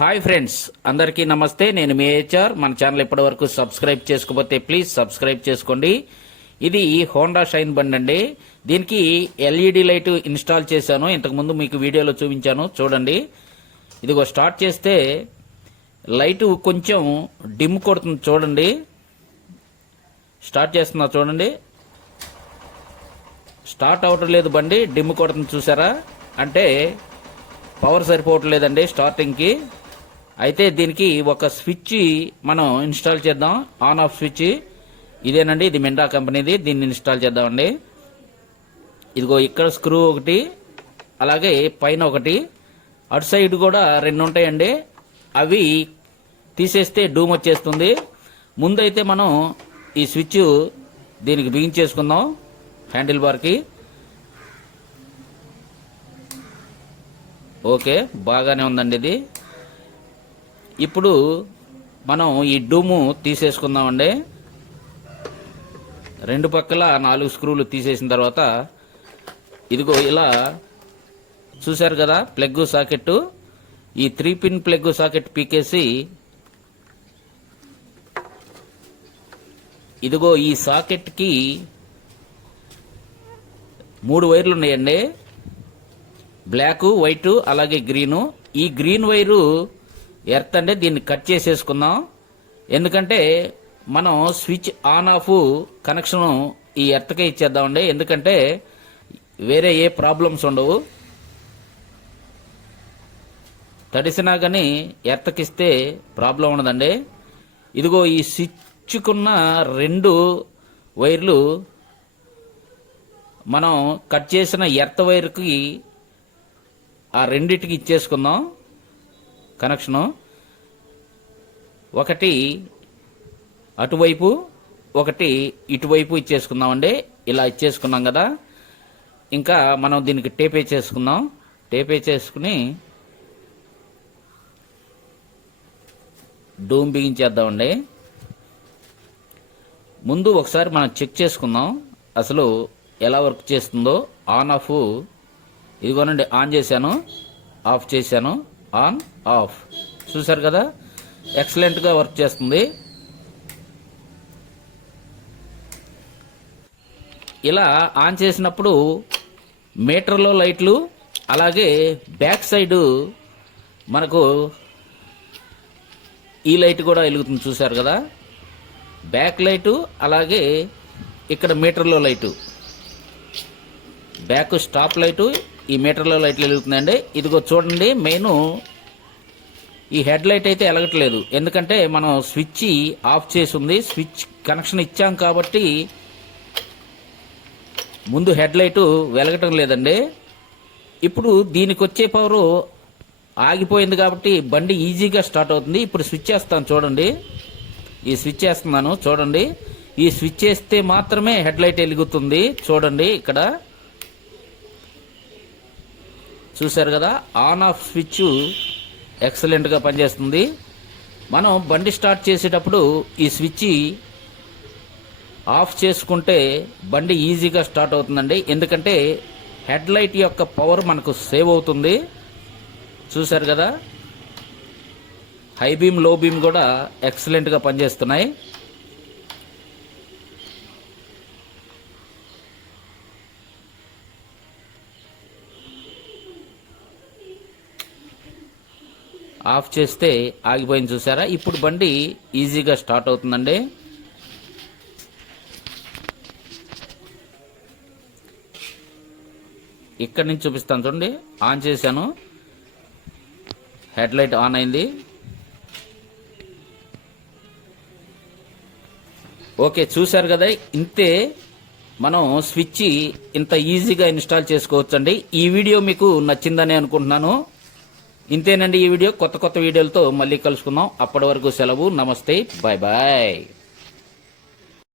Hi friends, అందరికీ నమస్తే. నేను మీ హెచ్ఆర్. మన ఛానల్ ఇప్పటివరకు సబ్స్క్రైబ్ చేసుకోకపోతే ప్లీజ్ సబ్స్క్రైబ్ చేసుకోండి. ఇది హోండా షైన్ బండి అండి. దీనికి ఎల్ఈడి లైట్ ఇన్స్టాల్ చేశాను. ఇంతకుముందు మీకు వీడియోలో చూపించాను, చూడండి. ఇదిగో స్టార్ట్ చేస్తే లైట్ కొంచెం డిమ్ కొడుతుంది, చూడండి. స్టార్ట్ చేస్తున్నా, చూడండి. స్టార్ట్ అవటం లేదు బండి, డిమ్ కొడుతుంది, చూసారా? అంటే పవర్ సరిపోవట్లేదండి స్టార్టింగ్కి. అయితే దీనికి ఒక స్విచ్ మనం ఇన్స్టాల్ చేద్దాం, ఆన్ ఆఫ్ స్విచ్. ఇదేనండి, ఇది మిండా కంపెనీది. దీన్ని ఇన్స్టాల్ చేద్దామండి. ఇదిగో ఇక్కడ స్క్రూ ఒకటి, అలాగే పైన ఒకటి, అటు సైడ్ కూడా రెండు ఉంటాయండి. అవి తీసేస్తే డూమ్ వచ్చేస్తుంది. ముందైతే మనం ఈ స్విచ్ దీనికి బిగించేసుకుందాం, హ్యాండిల్ బార్కి. ఓకే, బాగానే ఉందండి ఇది. ఇప్పుడు మనం ఈ డూము తీసేసుకుందామండి. రెండు పక్కల 4 స్క్రూలు తీసేసిన తర్వాత ఇదిగో ఇలా చూశారు కదా, ప్లగ్ సాకెట్. ఈ 3 పిన్ ప్లగ్ సాకెట్ పీకేసి ఇదిగో ఈ సాకెట్కి 3 వైర్లు ఉన్నాయండి, బ్లాక్, వైట్, అలాగే గ్రీను. ఈ గ్రీన్ వైరు ఎర్త్ అంటే దీన్ని కట్ చేసేసుకుందాం. ఎందుకంటే మనం స్విచ్ ఆన్ ఆఫ్ కనెక్షన్ ఈ ఎర్త్కే ఇచ్చేద్దామండి. ఎందుకంటే వేరే ఏ ప్రాబ్లమ్స్ ఉండవు. తడిసినా కానీ ఎర్త్కిస్తే ప్రాబ్లం ఉండదండి. ఇదిగో ఈ స్విచ్కున్న 2 వైర్లు మనం కట్ చేసిన ఎర్త్ వైర్కి ఆ రెండిటికి ఇచ్చేసుకుందాం కనెక్షను. ఒకటి అటువైపు, ఒకటి ఇటువైపు ఇచ్చేసుకుందామండి. ఇలా ఇచ్చేసుకున్నాం కదా. ఇంకా మనం దీనికి టేప్ వేసేసుకుందాం. టేప్ వేసేసుకుని డూమ్ బిగించేద్దామండి. ముందు ఒకసారి మనం చెక్ చేసుకుందాం అసలు ఎలా వర్క్ చేస్తుందో. ఆన్ ఆఫ్ ఇదిగోనండి, ఆన్ చేశాను, ఆఫ్ చేశాను, ఆన్ ఆఫ్. చూసారు కదా, ఎక్సలెంట్గా వర్క్ చేస్తుంది. ఇలా ఆన్ చేసినప్పుడు మీటర్లో లైట్లు, అలాగే బ్యాక్ సైడ్ మనకు ఈ లైట్ కూడా వెలుగుతుంది, చూసారు కదా. బ్యాక్ లైటు, అలాగే ఇక్కడ మీటర్లో లైటు, బ్యాక్ స్టాప్ లైటు, ఈ మీటర్లో లైట్లు వెలుగుతుందండి. ఇదిగో చూడండి, మెయిన్ ఈ హెడ్ లైట్ అయితే వెలగట్లేదు. ఎందుకంటే మనం స్విచ్ ఆఫ్ చేసి ఉంది. స్విచ్ కనెక్షన్ ఇచ్చాం కాబట్టి ముందు హెడ్ లైటు వెలగటం లేదండి. ఇప్పుడు దీనికి వచ్చే పవరు ఆగిపోయింది కాబట్టి బండి ఈజీగా స్టార్ట్ అవుతుంది. ఇప్పుడు స్విచ్ వేస్తాను, చూడండి. ఈ స్విచ్ వేస్తున్నాను, చూడండి. ఈ స్విచ్ వేస్తే మాత్రమే హెడ్ లైట్ వెలుగుతుంది, చూడండి. ఇక్కడ చూసారు కదా, ఆన్ ఆఫ్ స్విచ్ ఎక్సలెంట్గా పనిచేస్తుంది. మనం బండి స్టార్ట్ చేసేటప్పుడు ఈ స్విచ్ ఆఫ్ చేసుకుంటే బండి ఈజీగా స్టార్ట్ అవుతుందండి. ఎందుకంటే హెడ్ లైట్ యొక్క పవర్ మనకు సేవ్ అవుతుంది. చూసారు కదా, హై బీమ్, లో బీమ్ కూడా ఎక్సలెంట్గా పనిచేస్తున్నాయి. ఆఫ్ చేస్తే ఆగిపోయింది, చూసారా. ఇప్పుడు బండి ఈజీగా స్టార్ట్ అవుతుందండి. ఇక్కడి నుంచి చూపిస్తాను, చూడండి. ఆన్ చేశాను, హెడ్ లైట్ ఆన్ అయింది. ఓకే, చూసారు కదా. ఇంతే మనం స్విచ్ ఇంత ఈజీగా ఇన్స్టాల్ చేసుకోవచ్చండి. ఈ వీడియో మీకు నచ్చిందని అనుకుంటున్నాను. ఇంతేనండి ఈ వీడియో. కొత్త వీడియోలతో మళ్ళీ కలుసుకుందాం. అప్పటి వరకు సెలవు. నమస్తే, బాయ్ బాయ్.